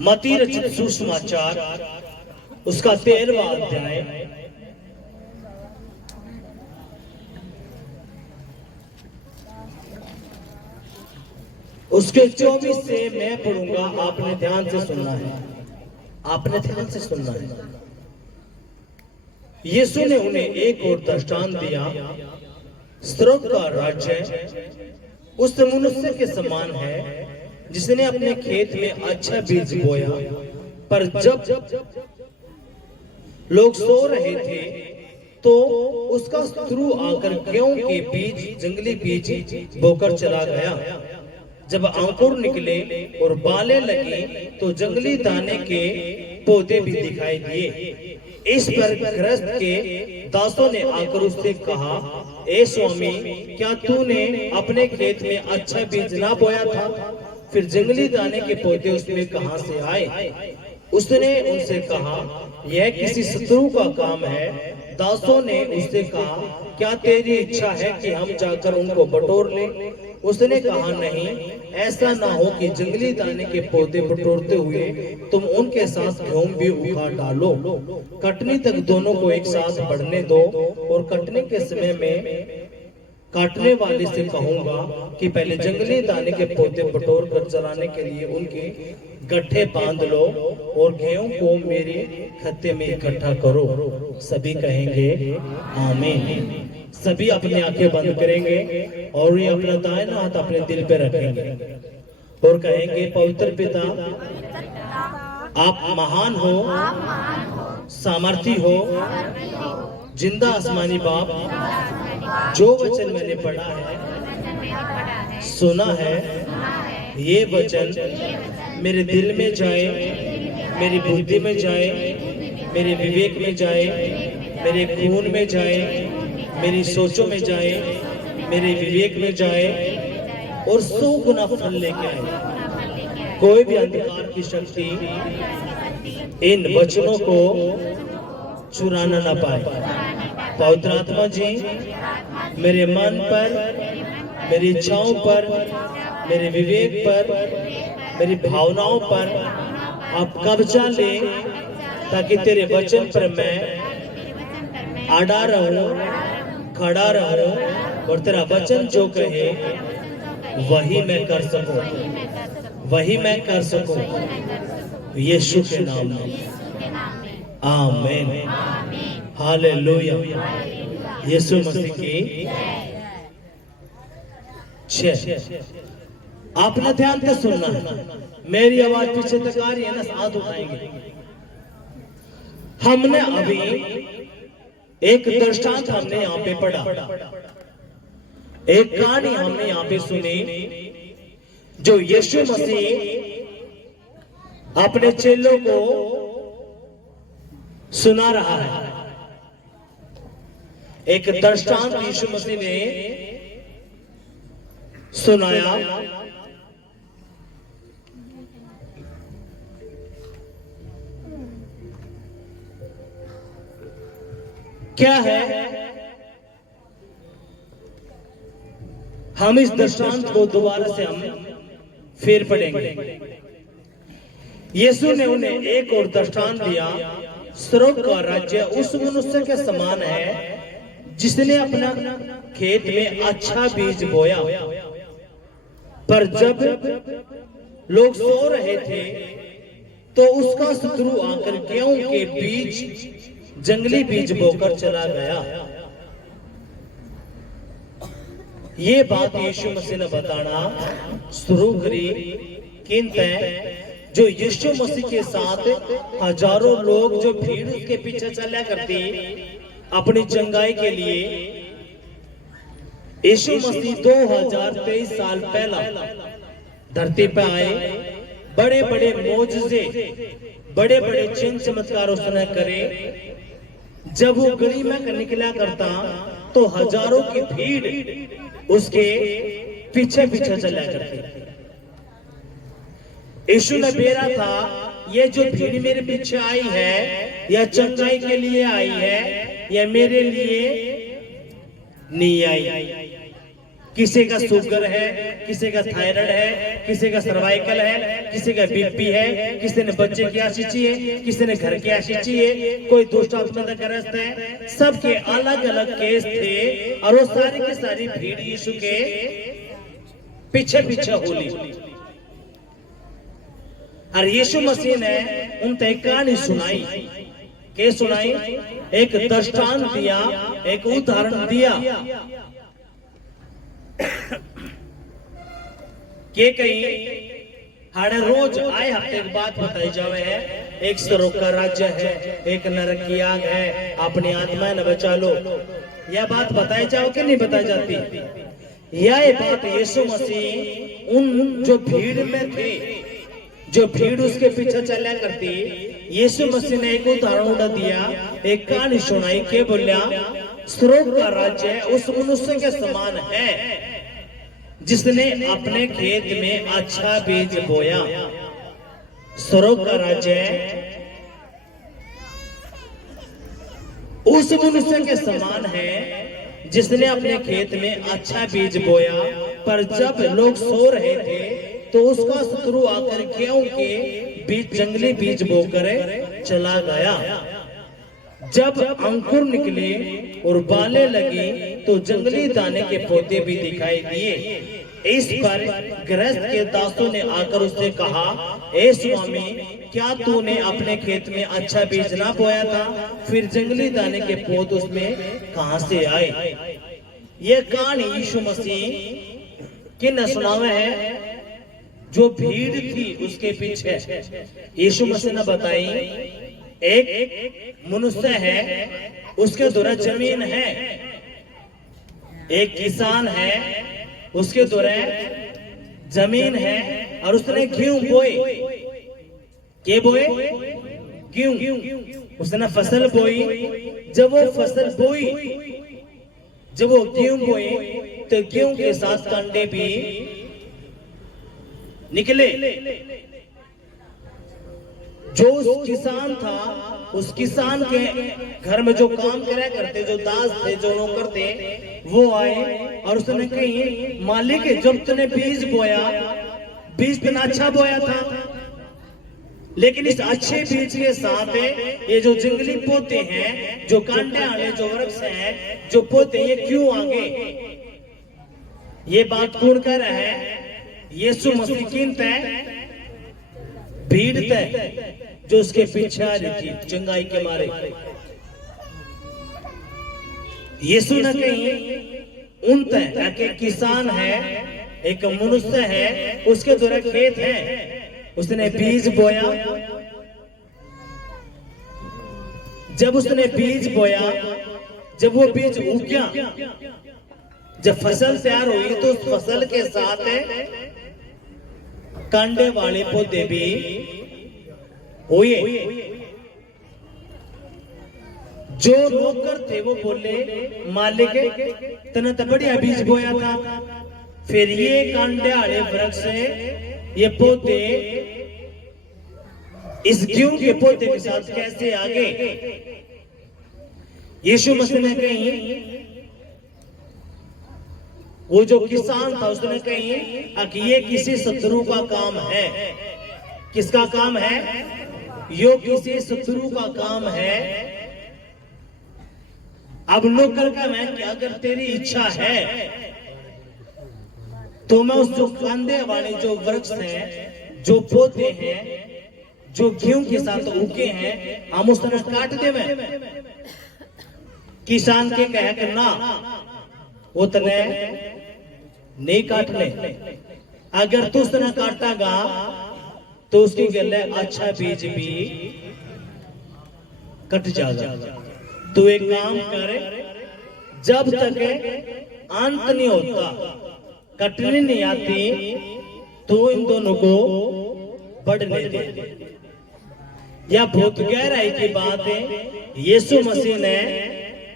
मती रचित सुसमाचार उसका 13वां अध्याय उसके 24 से मैं पढ़ूंगा। आपने ध्यान से सुनना है, आपने ध्यान से सुनना है। यीशु ने उन्हें एक और दृष्टांत दिया, स्वर्ग का राज्य उस मनुष्य के समान है जिसने अपने खेत में अच्छा बीज बोया, पर जब लोग सो रहे थे तो उसका शत्रु आकर गेहूं के बीज, जंगली बीज बोकर चला गया। जब अंकुर निकले और बालें लगी तो जंगली दाने के पौधे भी दिखाई दिए। इस पर गृहस्थ के दासों ने आकर उससे कहा, ए स्वामी, क्या तूने अपने खेत में अच्छा बीज ना बोया था? फिर जंगली दाने के पौधे उसमें कहां से आए? उसने उनसे कहा, यह किसी शत्रु का काम है। दासों ने उससे कहा, क्या तेरी इच्छा है कि हम जाकर उनको बटोर लें? उसने कहा, नहीं, ऐसा ना हो कि जंगली दाने के पौधे बटोरते हुए तुम उनके साथ गेहूं भी उखाड़ डालो। कटनी तक दोनों को एक साथ बढ़ने दो, और कटने के समय में काटने वाले से कहूंगा कि पहले जंगली दाने के पौधे बटोर कर जलाने के लिए उनके गड्ढे बांध लो, और गेहूं को मेरे खत्ते में इकट्ठा करो। सभी कहेंगे आमीन। सभी अपनी आंखें बंद करेंगे और ये अपना दाहिना हाथ अपने दिल पे रखेंगे और कहेंगे, पवित्र पिता, आप महान हो, सामर्थी हो, जिंदा आसमानी बाप, जो वचन मैंने पढ़ा है, सुना है, ये वचन मेरे दिल में जाए, मेरी बुद्धि में जाए, मेरे विवेक में जाए, मेरे खून में जाए, मेरी सोचों में जाए, मेरे विवेक में जाए और 100 गुना फल लेके आए। कोई भी अंधकार की शक्ति इन वचनों को चुराना ना पाए। पवित्र आत्मा जी, मेरे मन पर, मेरी इच्छाओं पर, मेरे विवेक पर, मेरी भावनाओं पर आप कब्जा ले, ताकि तेरे वचन पर मैं अड़ा रहूं, खड़ा रहूं, और तेरा वचन जो कहे वही मैं कर सकूं, वही मैं कर सकूं। यीशु के नाम में आमीन, हालेलुया। यीशु मसीह की जय। आपने ध्यान से सुनना है, मेरी आवाज पीछे तक आ रही है ना? हाथ उठाएंगे। हमने अभी एक दृष्टांत हमने यहाँ पे पढ़ा, एक कहानी हमने यहाँ पे सुनी, जो यीशु मसीह अपने चेलों को सुना रहा है। एक दृष्टांत यीशु मसीह ने सुनाया। क्या है? हम इस दृष्टांत को दोबारा से हम फिर पढ़ेंगे। यीशु ने उन्हें एक और दृष्टांत दिया, स्वर्ग का राज्य उस मनुष्य के समान है जिसने अपना खेत में अच्छा बीज बोया, पर जब लोग सो रहे थे तो उसका शत्रु आकर गेहूं के बीज, जंगली बीज बोकर चला गया। ये बात यीशु मसीह ने बताना शुरू करी। किंतु जो यीशु मसीह के साथ हजारों लोग, जो भीड़ उसके पीछे चला करती अपनी चंगाई के लिए, यीशु मसीह 2023 साल पहला धरती पर आए। बड़े बड़े मौजूजे, बड़े बड़े चिन्ह चमत्कार उसने करे। जब वो गली में निकला करता तो हजारों की भीड़ उसके पीछे पीछे चला करती। यीशु ने बेरा था, ये जो भीड़ मेरे पीछे आई है, या चंगाई के लिए आई है, या मेरे लिए नहीं आई। किसी का शुगर है, किसी का थायराइड है, किसी का सर्वाइकल है, किसी का बीपी है, किसी ने बच्चे की आशीष चाहिए, किसी ने घर की आशीष चाहिए, कोई दोषात्मक ग्रस्त है। सबके अलग अलग केस थे और वो सारी की सारी भीड़ यीशु के पीछे पीछे होली। और यीशु मसीह ने उन तक कहानी सुनाई। क्या सुनाई? एक दृष्टांत दिया, एक उदाहरण दिया के कहीं हर रोज आए हफ्ते की बात बताई जावे है। एक स्वर्ग का राज्य है, एक नरक की आग है, अपनी आत्मा न बचा लो। यह बात बताई जाओ कि नहीं बताई जाती? यह बात यीशु मसीह उन जो भीड़ में थे, जो भीड़ उसके पीछे चला करती, यीशु मसीह ने एक उदाहरण दिया, एक कहानी सुनाई के बोलिया स्वर्ग का राज्य उस मनुष्य के समान है जिसने अपने खेत में अच्छा बीज बोया। स्वर्ग का राज्य उस मनुष्य के समान है जिसने अपने खेत में अच्छा बीज बोया, पर जब लोग सो रहे थे तो उसका शत्रु आकर गेहूं के बीज, जंगली बीज बोकर चला गया। जब अंकुर निकले और बालें लगी तो जंगली दाने के पौधे भी दिखाई दिए। इस पर गृहस्थ के दासों ने आकर उससे कहा, ए स्वामी, क्या तूने अपने खेत में अच्छा बीज ना बोया था? फिर जंगली दाने के पौधे उसमें कहां से आए? ये कहानी यीशु मसीह की न सुनावे है। जो भीड़ थी उसके पीछे यीशु मसीह ने बताई, एक मनुष्य है, उसके द्वारा जमीन है। एक किसान है, उसके द्वारा जमीन है और उसने गेहूं बोए। क्या बोए? गेहूं। उसने फसल बोई। जब वो फसल बोई, जब वो गेहूं बोए तो गेहूं के साथ कांटे भी निकले। जो उस किसान था, उस किसान के घर में जो काम करा करते, जो दास थे, जो नौकर थे, वो आए और उसने कही, मालिक, जब तूने बीज बोया, बीज तूने अच्छा बोया था, लेकिन इस अच्छे बीज के साथ ये जो जंगली पौधे हैं, जो कांटे वाले जो वृक्ष हैं, जो पौधे, ये क्यों आ गए? ये बात कौन कह रहा है? यीशु मसीह कीमत है, भीड़ तय जो उसके पीछे आ रही थी चंगाई के मारे। यीशु ने कहीं उन तय कि किसान है, एक मनुष्य है, उसके द्वारा खेत है, उसने बीज बोया। जब उसने बीज बोया, जब वो बीज उग गया, जब फसल तैयार हुई तो उस फसल के साथ कांडे वाले पौधे भी हुए। जो नौकर थे वो बोले, मालिक, तने तो बढ़िया बीज बोया था, फिर ये कांडे वाले वृक्ष से ये पौधे इस गेहूं के पौधे के साथ कैसे आ गए? यीशु मसीह ने कही, वो जो किसान था उसने कही कि ये किसी शत्रु का काम है। किसका काम है? यो किसी शत्रु का काम है। अब नौकर का मैं कि अगर तेरी इच्छा है तो मैं उस जो कांदे वाले जो वृक्ष हैं, जो पौधे हैं, जो गेहूं के साथ उगे हैं, हम उस तरह काट देवे। किसान के कहे कि ना, वो तने नहीं काटने। अगर तू उसने काटेगा तो उसकी गले अच्छा बीज भी कट जाएगा। तू एक काम कर, जब तक अंत नहीं होता, कटनी नहीं आती, तो इन दोनों को बढ़ने दे। यह बहुत गहराई की बात है। यीशु मसीह ने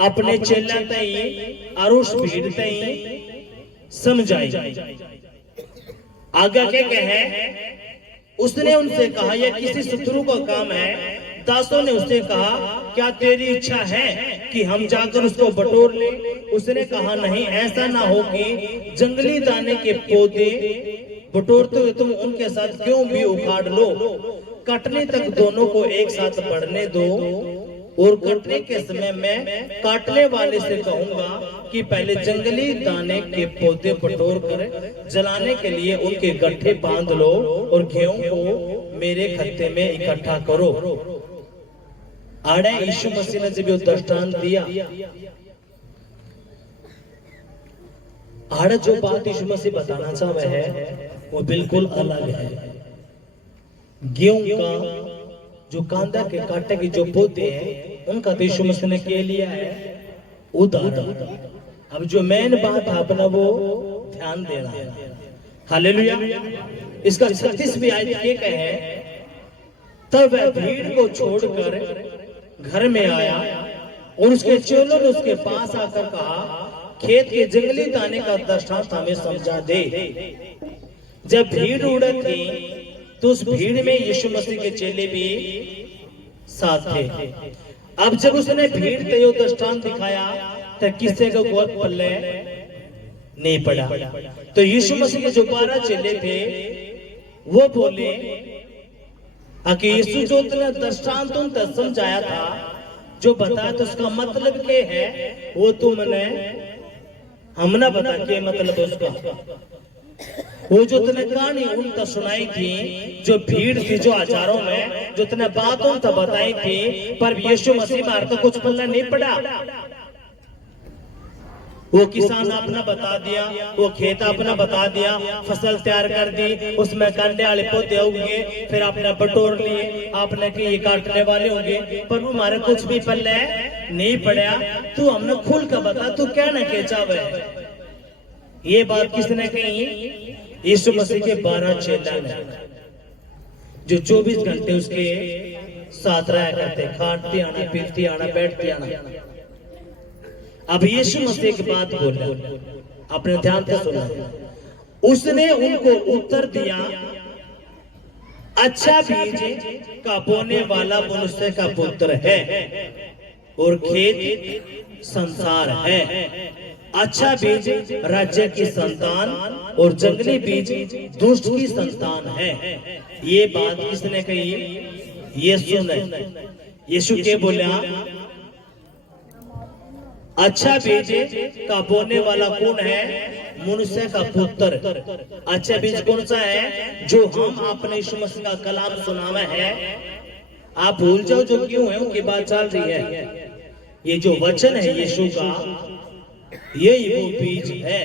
अपने चेला तई और उस भीड़ तई समझाई। आगे क्या कहे? उसने उनसे कहा, यह किसी शत्रु का काम है। दासों ने उससे कहा, क्या तेरी इच्छा है कि हम जाकर उसको बटोर ले। उसने कहा नहीं, ऐसा ना हो कि जंगली दाने के पौधे बटोरते हुए तुम उनके साथ क्यों भी उखाड़ लो। कटने तक दोनों को एक साथ बढ़ने दो और कटने के समय मैं काटने वाले से कहूंगा कि पहले जंगली दाने के पौधे बटोर कर जलाने के लिए उनके गट्ठे बांध लो और गेहूं को मेरे खत्ते में इकट्ठा करो। आड़े यीशु मसीह ने जब ये दृष्टांत दिया, आड़े जो बात यीशु मसीह बताना चाह रहे हैं वो बिल्कुल अलग है। गेहूं का जो कांदा के कांटे के जो पौधे हैं उनका तो यीशु मसीह ने कह लिया है उदाहरण। अब जो मेन बात है अपना वो ध्यान देना है। हालेलुया। इसका 36वीं आयत ये कहे, तब वह भीड़ को छोड़कर घर में आया और उसके चेलों ने उसके पास आकर कहा, खेत के जंगली दाने का दृष्टांत हमें समझा दे। जब भीड़ उड़े थी तो उस भीड़ में यीशु मसीह के चेले भी साथ थे। अब जब उसने भीड़ को यो दृष्टांत दिखाया तो किसी को बहुत पल्ले नहीं पड़ा। तो यीशु मसीह के जो 12 चेले थे वो बोले कि यीशु जो तुमने दृष्टांत उन तक समझाया था, जो बताया तो उसका मतलब क्या है वो तुमने हमने बता के मतलब उसका वो जो तुमने कहानी उन तक सुनाई थी, जो भीड़ थी जो हजारों में जो तुमने बात उन तक बताई थी, पर यीशु मसीह मार तो कुछ पल्ला नहीं पड़ा। वो किसान अपना बता दिया, वो खेत अपना बता दिया, फसल तैयार कर दी, उसमें कांटे वाले पौधे उगे, फिर आपने बटोर लिए, आपने कि ये काटने वाले होंगे, पर वो हमारे कुछ भी पल्ले नहीं पड़ा। तू हमने खुल कर बता, तू क्या ना कह चाहे। ये बात किसने कही? यीशु मसीह के 12 चेला ने, जो 24 घंटे उसके साथ रहा करते, खाते आना, पीते आना, बैठते आना। अब यीशु मसीह एक बात बोला, अपने ध्यान से सुना। उसने उनको उत्तर दिया, अच्छा बीज का बोने वाला मनुष्य का पुत्र है और खेत संसार है। अच्छा बीज राज्य की संतान और जंगली बीज दुष्ट की संतान है। ये बात किसने कही? यीशु ने। यीशु के बोला, अच्छा बीज का बोने वाला कौन है? मनुष्य का पुत्र। अच्छा बीज कौन सा है? जो हम अपने यीशु मसीह का कलाम सुनावे है। आप भूल जाओ जो क्यों है, उनकी बात चल रही है। ये जो वचन है यीशु का, यही वो बीज है।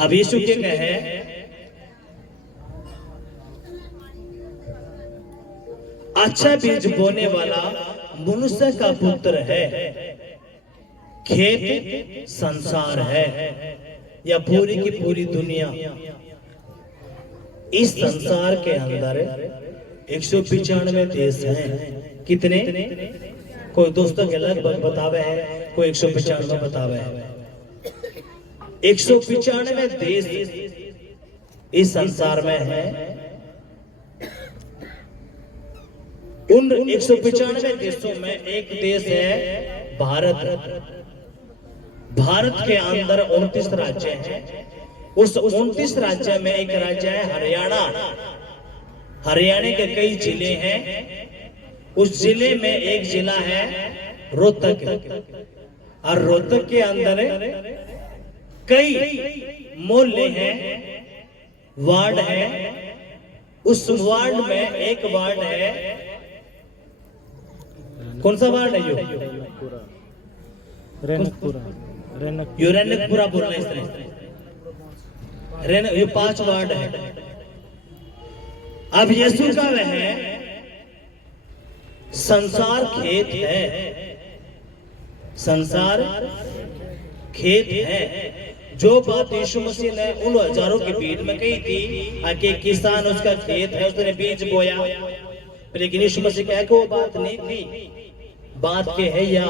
अब यीशु क्या कहे? अच्छा बीज बोने वाला मनुष्य का पुत्र है, खेत संसार है, या पूरी की पूरी दुनिया। इस संसार के अंदर 195 देश हैं। कितने? कोई दोस्तों के लगभग बतावे है, कोई 195 बतावे है। 195 देश इस संसार में है। उन 195 देशों में एक देश है भारत। भारत के अंदर 29 राज्य हैं। उस 29 राज्य में एक राज्य है हरियाणा। हरियाणा के कई जिले हैं। उस जिले में एक जिला है रोहतक, और रोहतक के अंदर कई मोहल्ले हैं, वार्ड है। उस वार्ड में एक वार्ड है, कौन सा वार्ड है? रैनकपुरा बोलना इस तरह। ये 5 वार्ड है। अब यीशु का वह संसार खेत है। संसार खेत है। जो बात यीशु मसीह ने उन हजारों की भीड़ में कही थी कि किसान उसका खेत है, उसने बीज बोया, लेकिन यीशु मसीह कहा कि वो बात नहीं थी। बात के है या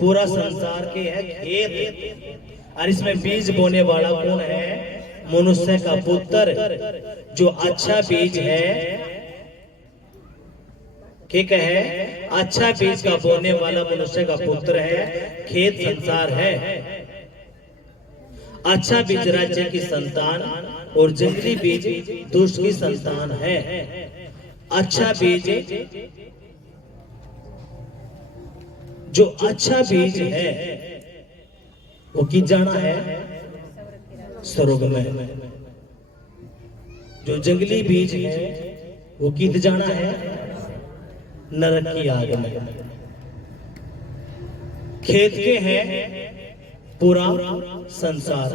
पूरा संसार के है खेत, और इसमें बीज बोने वाला कौन है? मनुष्य का पुत्र। जो अच्छा बीज है, क्या है? अच्छा बीज का बोने वाला मनुष्य का पुत्र है, खेत संसार है। अच्छा बीज राज्य की संतान और जंगली बीज दुष्ट की संतान है। अच्छा बीज, जो अच्छा बीज है वो की जाना है स्वर्ग में, जो जंगली बीज है वो कित जाना है नरक की आग में। खेत के हैं पूरा संसार,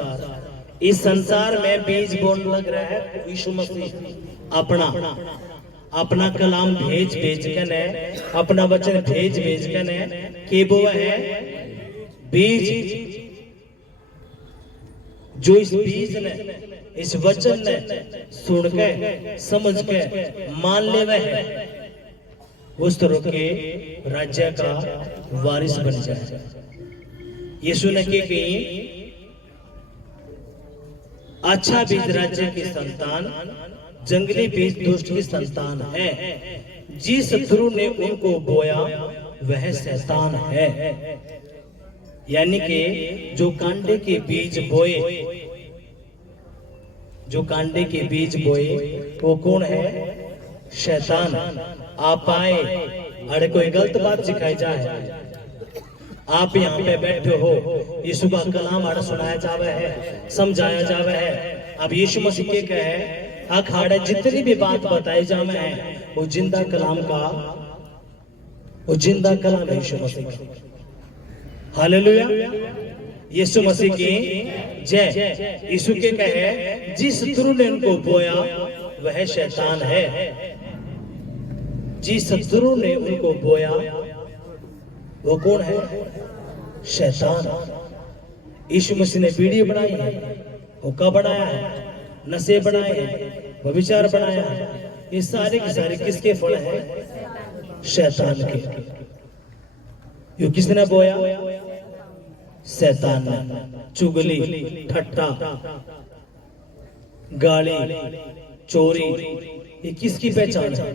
इस संसार में बीज बोन लग रहा है यीशु मसीह अपना कलाम भेज कर ने, अपना वचन भेज कर ने के वो है बीज। जो इस बीज ने, इस वचन ने सुन के समझ के मान ले वह है, उस तरह के राज्य का वारिस बन जाए। यीशु ने कही अच्छा बीज राज्य की संतान, जंगली बीज दुष्ट की संतान है। जिस शत्रु ने उनको बोया वह शैतान है। यानी कि जो कांडे के बीज बोए, जो कांडे के बीज बोए वो कौन है? शैतान। आप आए अरे कोई गलत बात सिखाई जाए, आप यहाँ पे बैठे हो, यीशु का कलाम आड़ा सुनाया जावे है, समझाया जावे है। अब यीशु मसीह के कहे अखाड़े जितनी भी बात बताई जावे है वो जिंदा कलाम का, वो जिंदा कलाम है यीशु मसीह का। हालेलुया, यीशु मसीह की जय। यीशु के कहे जिस शत्रु ने उनको बोया वह शैतान है। जिस शत्रु ने उनको बोया वो कौन है? शैतान। यीशु मसीह ने बीड़ी बनाई है, हुक्का बनाया है, नशे बनाए हैं, व्यभिचार बनाया है, ये सारे के सारे किसके फल हैं? शैतान के। यो किसने बोया? शैतान ने। चुगली, ठट्टा, गाली, चोरी, ये किसकी पहचान है?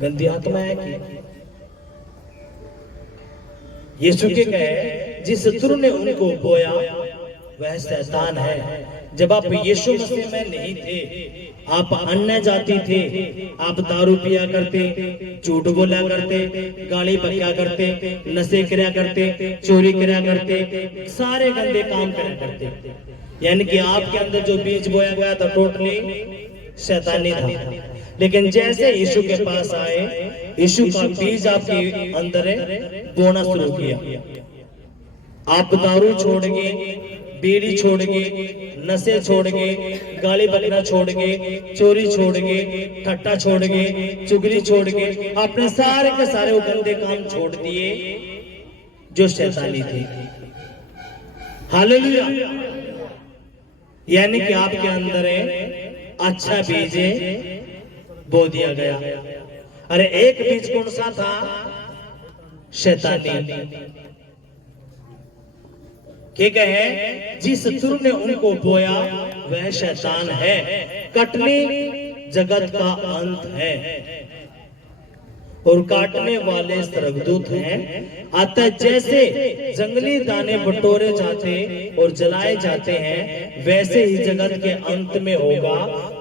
गंदी आत्मा है कि? यीशु के कहे जिस शत्रु ने उनको बोया वह शैतान है। जब आप यीशु मसीह में नहीं थे, आप अन्य जाति थे, आप दारू पिया करते, झूठ बोला करते, गाली बकिया करते, नशे किया करते, चोरी किया करते, सारे गंदे काम किया करते। यानी कि आपके अंदर जो बीज बोया गया था टोटली शैतानी था। लेकिन जैसे यीशु के पास आए, यीशु का बीज आपके अंदर बोना शुरू किया। आप दारू छोड़ गए, बीड़ी छोड़ गए, नशे छोड़ गए, गाली बकना छोड़ गए, चोरी छोड़ गए, ठट्टा छोड़ गए, चुगली छोड़ गए, आपने सारे के सारे वो गंदे काम छोड़ दिए जो शैतानी थे। हालेलुया। यानी कि आपके अंदर अच्छा बीज बो दिया गया। अरे एक बीज कौन सा था? शैतानी। क्या कहे जिस शत्रु ने उनको बोया वह शैतान है। कटने जगत का अंत है और काटने वाले स्वर्गदूत हैं। अतः जैसे जंगली दाने बटोरे जाते और जलाए जाते हैं, वैसे ही जगत के अंत में होगा।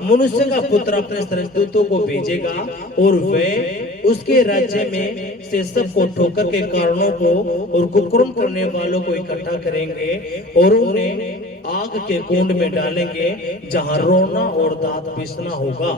मनुष्य का पुत्र अपने स्वर्गदूतों को भेजेगा और वे उसके राज्य में से सबको ठोकर के कारणों को और कुकर्म करने वालों को इकट्ठा करेंगे और उन्हें आग के कुंड में डालेंगे, जहां रोना और दांत पीसना होगा।